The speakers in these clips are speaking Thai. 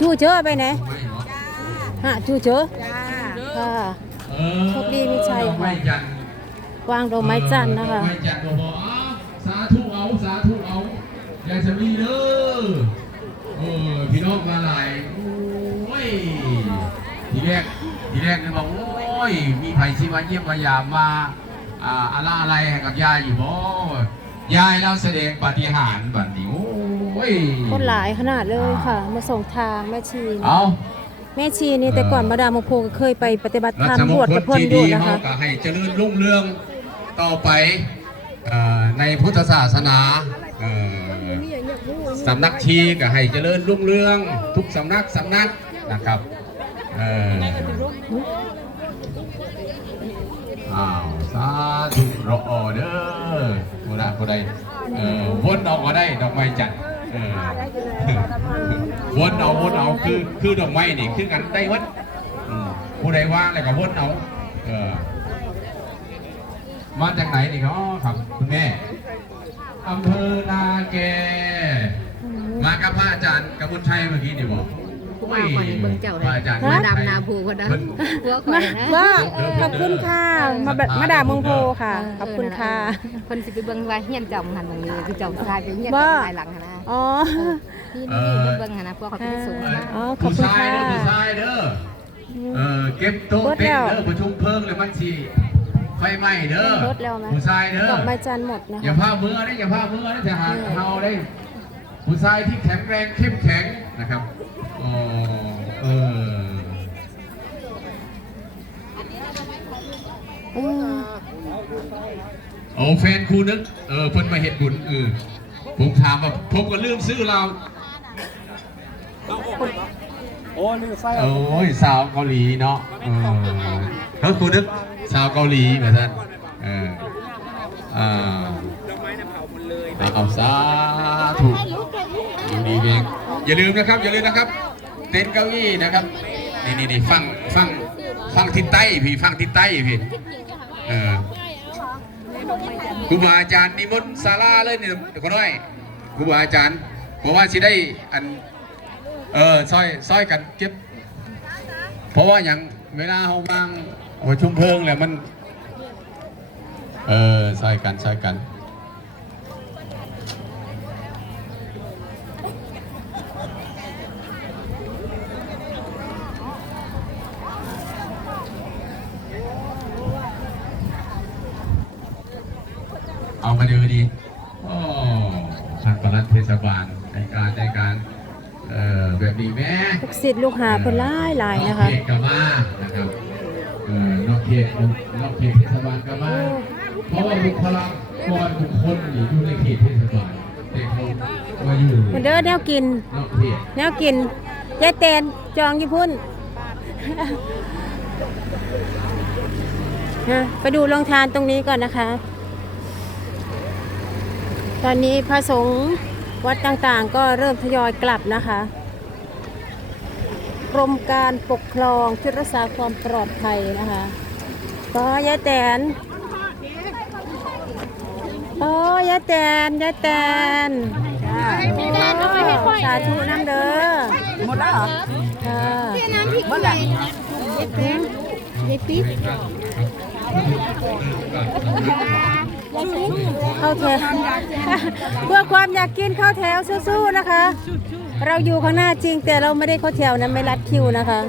จูเจอไปไหนฮะจูเจอจ้าค่ะเออโชคดีมีชัยค่ะดอกไม้จันทร์วางดอกไม้จันทร์นะคะดอกไม้จันทร์ก็บอกอ้าวสาธุเอาสาธุเอายายสมีเด้อเออพี่น้องมาหลายโอ้ยทีแรกทีแรกเนี่ยบอกโอ้ยมีไผ่ชีมาเยี่ยมมายามมาอ่าอะไรอะไรให้กับยายอยู่บ่ยายเราแสดงปาฏิหาริย์บัดนี้โอ้ ยคนหลายขนาดเลยค่ะ มาส่งทางแม่ชีเอาแม่ชีนี่แต่ก่อนมาดามโพก็เคยไปปฏิบัติธรรมรัชมบงวชคกับลเพิ่นที่อยู่ดีนะเขาคะก็ให้เจริญรุ่งเรืองต่อไปเอ่อในพุทธศาสนาเอ่อสำนักชีก็ให้เจริญรุ่งเรือง ทุกสำนักสำนักนะครับเอ่ออ้าวสาธุรอเด้อผู้ใดผู้ใดเอ่อวนเอาก็ได้ดอกไม้จันทร์ เออวนเอาวนเอาคือคือดอกไม้นี่คือกันได้วัดอืมผู้ใดว่าอะไรก็วนเอาเออมาจากไหนนี่เนาครับคุณแม่อำเภอนาแกมากับพระอาจารย์กบุญชัยเมื่อกี้นี่บอก ว่าคอยเบิ่งเจ้าพเลระยอาจารย์มาดำนาภูคนนั้นเพิ่นหัวคอมายนะว่าขอบคุณค่ะมาแบบมาดามเมืองโพค่ะขอบคุณค่ะคนสิไปเบิ่งว่าเฮียนจอมหันตรงนี้คือจอมชายไปเฮียนจอว่ามชายหลังหันนะอ๋อนี่นี่เบิ่งหันนะพวกเขาไปสูงนะอ๋อขอบผู้คุณชายค่ะเด้อผู้ชายเด้อเออเก็บโต๊ะเบิดเต็แล้มวเด้อประชุมเพิ่งเลยมันสิไฟไหม้เด้อลดแล้วไหมผู้ชายเด้อดอกไม้จันทร์หมดนะอย่าคะพามือนะอย่าพามือนะจะหาเฮาได้ผู้ชายที่แข็งแรงเข้มแข็งนะครับ โอ้แฟนครูนึก เออเพิ่นมาเห็ดบุญเออผมถามว่าผมก็ลืมซื้อเราโอ้นี่ไฟโอ้ยสาวเกาหลีเนาะเออเฮ้ยครูนึกสาวเกาหลีเหมือนกันเอออ่าเอาสาธุดีดีเองอย่าลืมนะครับ อย่าลืมนะครับ เต็นท์เก้าอี้นะครับ นี่นี่นี่ฟังฟัง ฟังทิศใต้พี่ฟังทิศใต้พี่เออครูบาอาจารย์นิมนต์ศาลาเลยนี่ก็น้อยครูบาอาจารย์บอกว่าสิได้อันเออซอยซอยกันเก็บ เพราะว่าอย่างเวลาเขาวางหัวชุมเพลิงแหละมัน เออซอยกันซอยกัน มาดูดีโอ้ท่านปลัดเทศบาลในการในการเอ่อแบบนี้แม่ลูกศิษย์ลูกหาเพิ่นหลายหลายนะคะนอกเขตกามานะครับเอ่อนอกเขตนอกเขตเทศบาลกามาเพราะว่าบุคลากรบุคคลนี่อยู่ในเขตเทศบาลแต่เขามาอยู่มันเด้อแนวกินนอกเขตแนวกินยายแตนจองอยู่พุ่นฮะไปดูโรงทานตรงนี้ก่อนนะคะ ตอนนี้พระสงฆ์วัดต่างๆ ก็เริ่มทยอยกลับนะคะ กรมการปกครองที่รักษาความปลอดภัยนะคะก็ยายแตนโอ้ยายแตนยายแตนสาธุน้ำเด้อหมดแล้วเหรอค่ะหมดแล้วเข้าแถวเพื่อความอยากกินเข้าแถวสู้ๆนะคะ เราอยู่ข้างหน้าจริงแต่เราไม่ได้เข้าแถวนะไม่รัดคิวนะคะ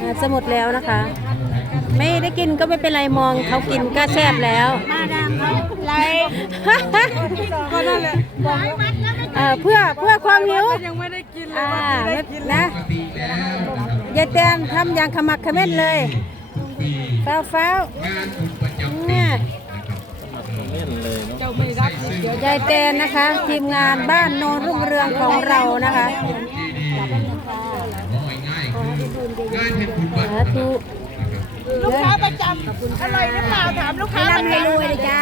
อ่าจะหมดแล้วนะคะ ไม่ได้กินก็ไม่เป็นไรมองเขากินก็แซ่บแล้ว มาดามเขาไรก็นั่นแหละเอ่อเพื่อเพื่อความหิวยังไม่ได้กินเลยอ่าว่าจะไม่ได้กินนะปกติแล้วนะครับยายแตนทำอย่างขมักเขม้นเลยทุกปีเฝ้าเฝ้างานบุ ยเนาะเจ้าไม่รับยายแตนนะคะ ทีมงานบ้านโนนรุ่งเรืองของเรานะคะที่ดีง่ายๆคืองานเป็นบุญบัตรสาธุลูกค้าประจำอร่อยหรือเปล่าถามลูกค้าประร่ำให้จำรวยเลยจ้า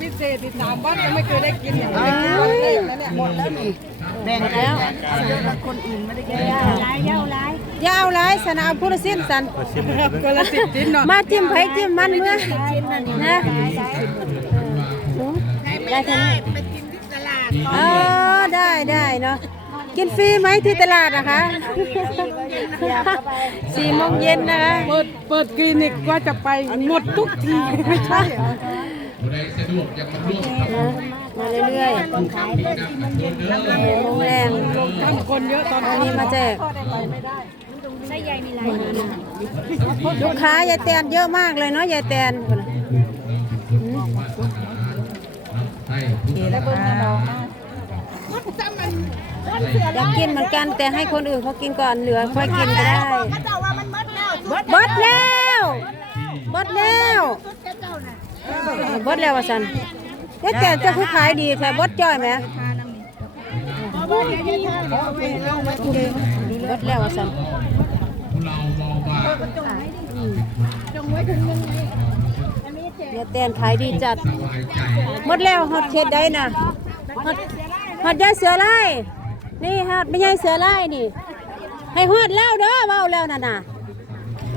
พิเศษติดตามวัดยังไม่เคยได้กินอย่างนี้วันเต็มแล้วเนี่ยหมดแล้วนี่แบ่งแล้วเอาเยอะแล้วคนอื่นไม่ได้กินยาวร้ายยาวร้ายยาวร้ายสนามพุทธสิ้นสันคนละสิบชิ้นเนาะมาจิ้มไผ่จิ้มมันเมื่อนะ ได้เท่านี้ไปกินที่ตลาดอ๋อได้ได้เนาะกินฟรีไหมที่ตลาดนะคะสี่โมงเย็นนะคะเปิดเปิดคลินิกว่าจะไปหมดทุกทีไม่ใช่เหรอผู้ใดสะดวกอยากมาร่วมกับนะมาเรื่อยมีนักขับรถเด้อๆโมงแรงท่านคนเยอะตอนอันนี้มาแจกลูกค้ายายแตนเยอะมากเลยเนาะยายแตนให้ผู้ อยากกินเหมือนกันแต่ให้คนอื่นเขากินก่อนเหลือค่อยกินก็ได้เบดแล้วเบดแล้วเบดแล้วว่าสันยายแตนเจะผู้ขายดีแต่เบดจ้อยไหมเบดแล้วว่าสันเราเบาบางยแตนขายดีจัดบายใจหมดแล้วฮอดเช็ดได้นะฮอด ฮอดยายเสือไล่นี่ฮอดไม่ใช่เสือไล่นี่ ให้ฮอดแล้วเด้อเว้าแล้วน่ะน่ะ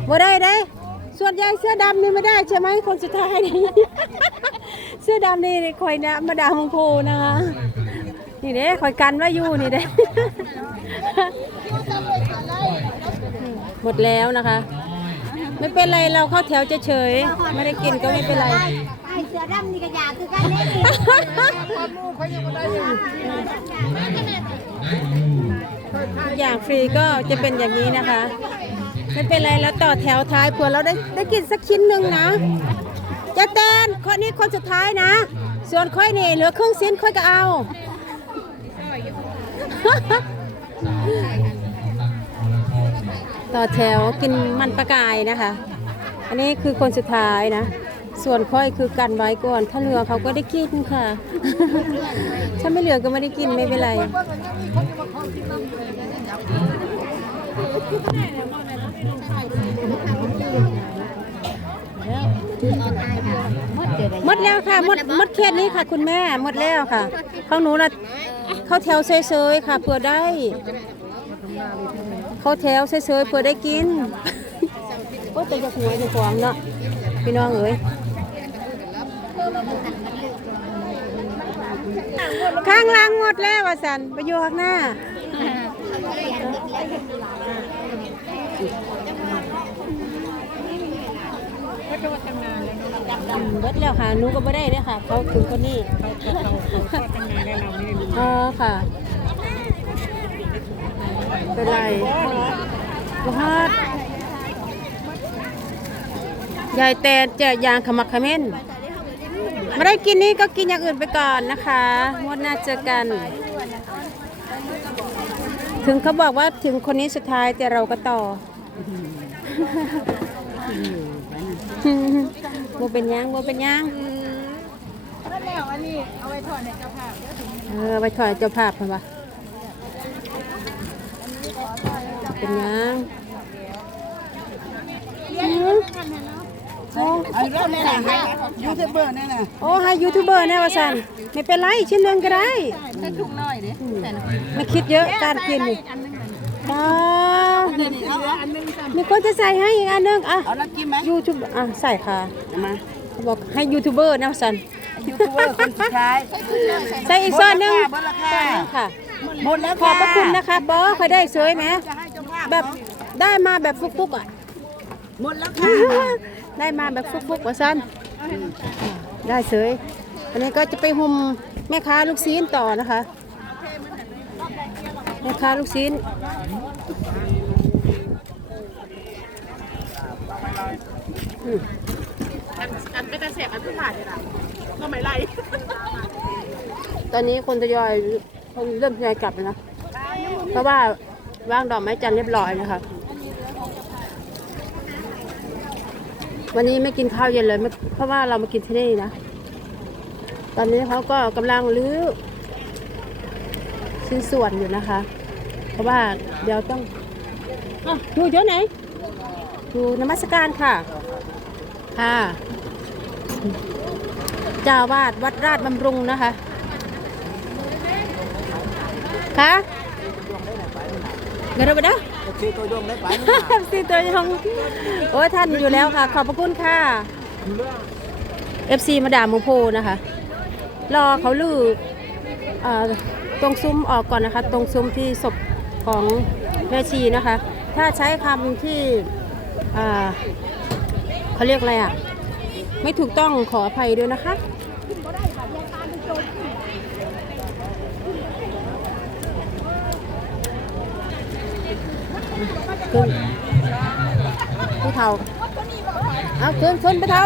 บ่ได้เด้ส่วนยายเสื้อดำนี่ไม่ได้ใช่ไหมคนสุดท้ายนี่เสื้อดำนี่คอยนะมาดามโพนะคะนี่เด้คอยกันไว้อยู่นี่เด้หมดแล้วนะคะ ไม่เป็นไรเราเข้าแถวเฉยๆไม่ได้กินก็ไม่เป็นไร เสือดำนี่ก็อยากคือกันนี่ทุกอย่างฟรีก็จะเป็นอย่างนี้นะคะ ไม่เป็นไรแล้วต่อแถวท้ายเผื่อเราได้ได้กินสักชิ้นหนึ่งนะจะแตนคนนี้คนสุดท้ายนะ ส่วนค่อยนี่เหลือครึ่งสิ้นค่อยก็เอาต่อแถวกินมันปลากายนะคะ อันนี้คือคนสุดท้ายนะ ส่วนค่อยคือกันไว้ก่อน ถ้าเหลือเขาก็ได้กินค่ะ ถ้าไม่เหลือก็ไม่ได้กินไม่เป็นไรหมดแล้วค่ะหมดหมดเขตนี้ค่ะ คุณแม่หมดแล้วค่ะข้างหนูน่ะเข้าแถวเฉยๆค่ะเพื่อได้เข้าแถวเฉยๆเพื่อได้กินโอ้แต่จะหวยในความเนาะพี่น้องเอ๋ย ข้างหล่างหมดแล้วว่ะสันไปอยู่ข้างหน้าอืมเบิดแล้วค่ะหนูก็ไม่ได้เนี่ยค่ะ เขาถึงคนนี้อ๋อค่ะเป็นไรบุฮอดยายแตนแจกยางขมักเขม้น ไม่ได้กินนี้ก็กินอย่างอื่นไปก่อนนะคะงวดหน้าเจอกัน ถึงเขาบอกว่าถึงคนนี้สุดท้ายแต่เราก็ต่อโมเป็นหยังโมเป็นหยังเออเอาไปถอยเจ้าภาพเพิ่นว่าเป็นหยัง อโอ้เอาเริ่มเลยนะให้ยูทูบเบอร์นี่นะโอ้ให้ยูทูบเบอร์แน่ว่าสันไม่เป็นไรชิ้นหนึ่งก็ได้แค่ถุงน้อยดิไม่คิดเยอะการกินนี่อ๋อมีคนจะใส่ให้อีกอันหนึงอะเอาน้ำจิ้มไหมยูทูบอะใส่ค่ะมาเขาบอกให้ยูทูบเบอร์นะว่าสันยูทูบเบอร์คนสุดท้ายใส่อีกส่วนหนึ่งหมดแล้วค่ะส่วนหนึ่งค่ะ หมดแล้วขอบพระคุณนะคะบอสเคยได้สวยไหมจะให้เจ้าภาพแบบได้มาแบบฟุกๆอะ หมดแล้วค่ะ ได้มาแบบฟุกๆว่าสั้นได้เสยอันนี้ก็จะไปหุมแม่ค้าลูกชิ้นต่อนะคะแม่ค้าลูกชิ้นอืมอันไม่ได้เสียบอันผู้ผ่านเลยล่ะก็ไม่ไรตอนนี้คนทยอยคนเริ่มทยอยกลับแล้วนะเพราะว่าวางดอกไม้จันทร์เรียบร้อยนะคะ วันนี้ไม่กินข้าวเย็นเลยเพราะว่าเรามากินที่นี่นะ ตอนนี้เขาก็กำลังรื้อชิ้นส่วนอยู่นะคะ เพราะว่าเดี๋ยวต้องอยู่เยอะไหนอยู่นมัสการค่ะ ค่ะเจ้าวาดวัดราชบำรุงนะคะค่ะเดี๋ยวเราไปเด้อ ซีตัวยงได้ไปซีตัวยงโอ้ยท่านอยู่แล้วค่ะ ขอบพระคุณค่ะ FC มาดามโมโพนะคะ รอเขาลืออตรงซุ้มออกก่อนนะคะ ตรงซุ้มที่ศพของแม่ชีนะคะ ถ้าใช้คำที่เขาเรียกอะไรอะ ไม่ถูกต้องขออภัยด้วยนะคะ ขึ้นผู้เฒ่าเอาขึ้นขึ้นผู้เฒ่า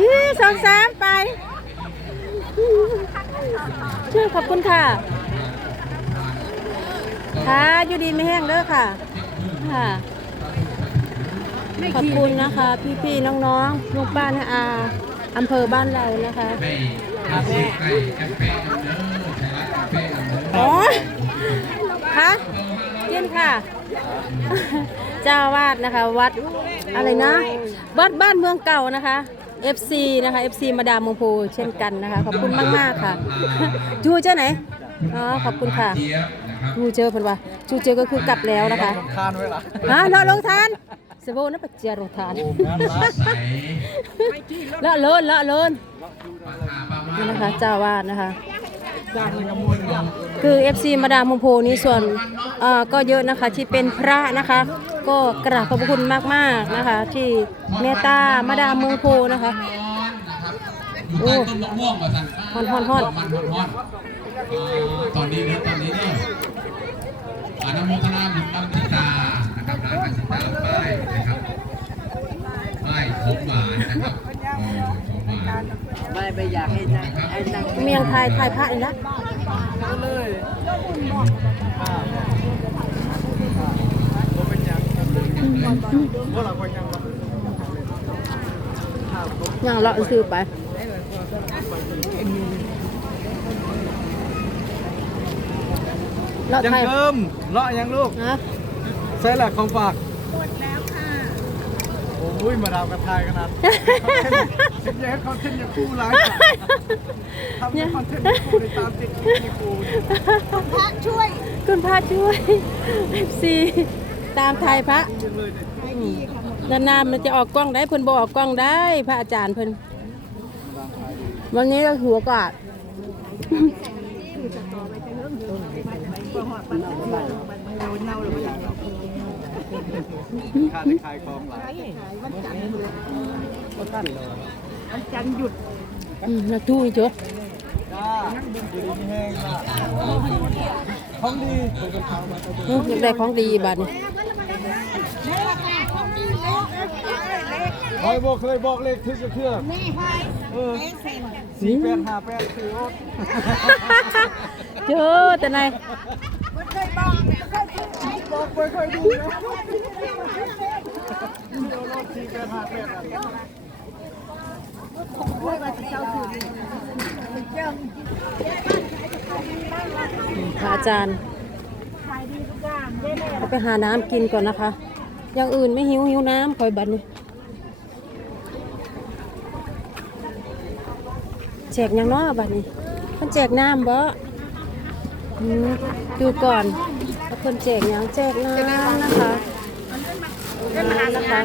ยี่สองสามไปชื่อขอบคุณค่ะ ค่ะอยู่ดีไม่แห้งเด้อค่ะ ค่ะ ขอบคุณนะคะ พี่ๆน้องๆลูกบ้านอาอำเภอบ้านเรานะคะ ให้อาชีพไก่แคมเปญเด้อไทยรัฐแคมเปญเด้ออ๋อคะกินค่ะ เจ้าวาดนะคะ วัดอะไรนะ วัดบ้านเมืองเก่านะคะ FC นะคะ FC มาดามเมงโพเช่นกันนะคะ ขอบคุณมากมากๆค่ะจูเจอไหนอ๋อขอบคุณค่ะเจี๊ยบนะครับจูเจอเพิ่นว่าจูเจอก็คือกลับแล้วนะคะทานไว้ละฮะเลาะลงทานสโบนะปัจเจียโรงทานใสเลาะเลินเลาะเลินปาคาปามา นี่นะคะเจ้าวาดนะคะ คือ FC มาดามมงโพนี้ส่วนเอ่อก็เยอะนะคะที่เป็นพระนะคะ ก็กราบขอบพระคุณมากๆนะคะ ที่เมตตามาดามเมืองโพนะคะร้อนนะครับอยู่ใต้ต้นมะม่วงมาสั่งฮอนฮอนฮอนมันฮอนฮอนเอ่อตอนนี้เนอะตอนนี้เนอะอนุโมทนาบุญบังทิตานะครับร้านบังทิตาป้ายนะครับป้ายของหวานนะครับ ไม่ไม่อยากให้นั่งให้นั่งเมียงไทยไทยพระนี่ละเลยเป็นยังว่าเราเป็นยังยังเลาะซื้อไปเลาะยังไทยเริ่มเลาะยังลูกฮะใส่หละของฝากหมดแล้วค่ะ โอ้ยมาดามกระทายขนาด เห็นยังคอนเทนต์ยังคู่ร้ายจ้ะทำคอนเทนต์ยังคู่ในตามติดยังคู่พระช่วย คุณพระช่วย FC ตามไทยพระเลยเนี่ยนานๆมันจะออกกล้องได้เพิ่นบ่ออกกล้องได้ พระอาจารย์เพิ่นวันนี้เราหัวกาดค่าจะขายของหลายอืมแล้ วตู้อีกจ้ะจ้าดูดีมีแห้งจ้าของดีอืมอยากได้ของดีบัดนี้คอยบอกเคยบอกเลขทึกกระเทือกเออสี่แปดห้าแปดสี่โอ๊ตเจอแต่ไหนบอกไปเคยดูนะเดี๋ยวรถสี่แปดห้าแปดอะไร พระอาจารย์เอาไปหาน้ำกินก่อนนะคะ อย่างอื่นไม่หิวหิวน้ำคอยบัดนี้แจกยังเนาะบัดนี้มันแจกน้ำบ่อืมดูก่อนคนแจกยังแจกน้ำนะคะนะคะ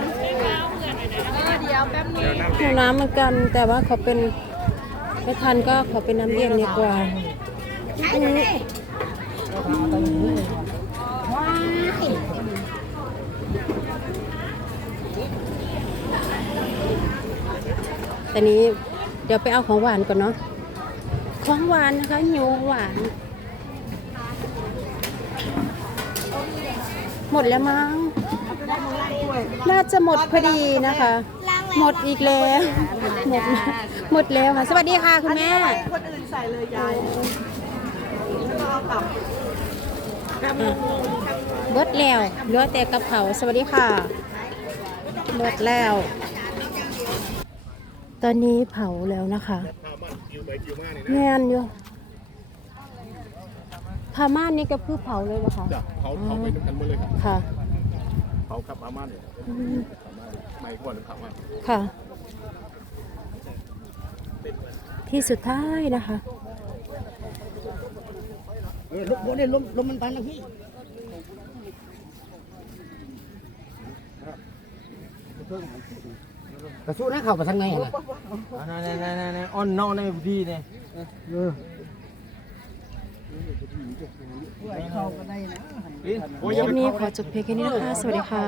หิวน้ำเหมือนกัน แต่ว่าเขาเป็นไม่ทันก็ขอเป็นน้ำเย็นดีกว่าอืมแต่นี้เดี๋ยวไปเอาของหวานก่อนเนาะ ของหวานนะคะหิวหวาน หมดแล้วมั้ง น่าจะหมดพอดีนะคะ หมดอีกแล้ว หมดหมดแล้วค่ะ สวัสดีค่ะคุณแม่ คนอื่นใส่เลยยายเบิดแล้วเหลือแต่กระเพราสวัสดีค่ะเบิดแล้ว ตอนนี้เผาแล้วนะคะแม่นอยู่พาม่านนี่ก็คือเผาเลยเหรอคะจ้ะเผาเผาไปด้วยกันหมดเลยครับค่ะเผากับอาม่าเนี่ยอืม ไม่ก่อนเผามาค่ะ ที่สุดท้ายนะคะเออลมเนี่ยลมลมมันพันนะพี่กระสู้นะเข้าไปทางไหนน่ะนั่นนั่นนั่นอ่อนนอกในดีเนี่ยเออคลิปนี้ขอจบเพียงแค่นี้นะคะ สวัสดีค่ะ